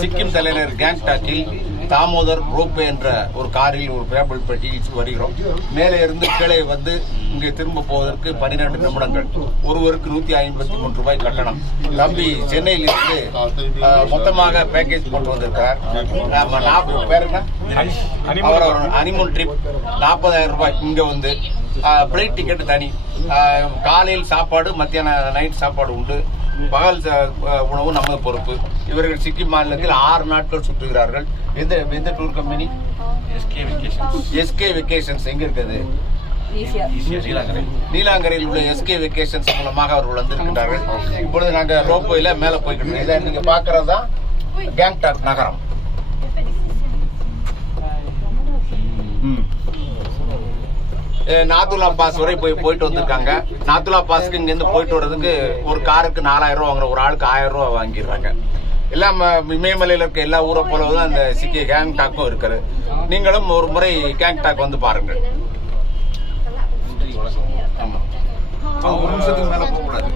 சிக்கிம் தலைநகர் கேங்டாக்கில் தாமோதர் ரோப்பே என்ற ஒரு காரில் ஒரு பேபிள் பெட்டியில் வருகிறோம். மேலே இருந்து கீழே வந்து இங்கே திரும்ப போவதற்கு 12 நிமிடங்கள். ஒருவருக்கு 153 ரூபாய் கட்டணம். தம்பி சென்னையில் இருந்து மொத்தமாக பேக்கேஜ் போட்டு வந்திருக்கிறார். ஹனிமூன் ட்ரிப் 40,000 ரூபாய். இங்க வந்து பிளைட் டிக்கெட் தனி, காலையில் சாப்பாடு, மத்தியான நைட் சாப்பாடு உண்டு, பகல் உணவு நமது பொறுப்பு. இவர்கள் சிக்கிம் மாநிலத்தில் 6 நாட்கள் சுற்றுகிறார்கள். எந்த டூர் கம்பெனி? SK vacations. எங்க இருக்குது? நீலாங்கரையில் உள்ள எஸ்கே வெக்கேஷன்ஸ் மூலமாக அவர்கள் வந்திருக்கிறார்கள். இப்பொழுது நாங்க ரோப்வேல மேல போய்கிட்டு இதை நீங்க பாக்குறதுதான் கேங்டாக் நகரம். நாத்துலா பாஸ் வரை போயிட்டு வந்திருக்காங்க. நாத்துலா பாஸ்க்கு இங்க இருந்து போயிட்டு வர்றதுக்கு ஒரு காருக்கு 4,000 ரூபா வாங்குற, ஒரு ஆளுக்கு 1000 ரூபா வாங்கிடுறாங்க. எல்லாம் இமயமலையில் இருக்க எல்லா ஊரை போலதான் இந்த சிக்கிய கேங்டாக்கும் இருக்குது. நீங்களும் ஒரு முறை கேங்டாக் வந்து பாருங்கள். ஆமா, 1 நிமிஷத்துக்கு மேல போக கூடாது.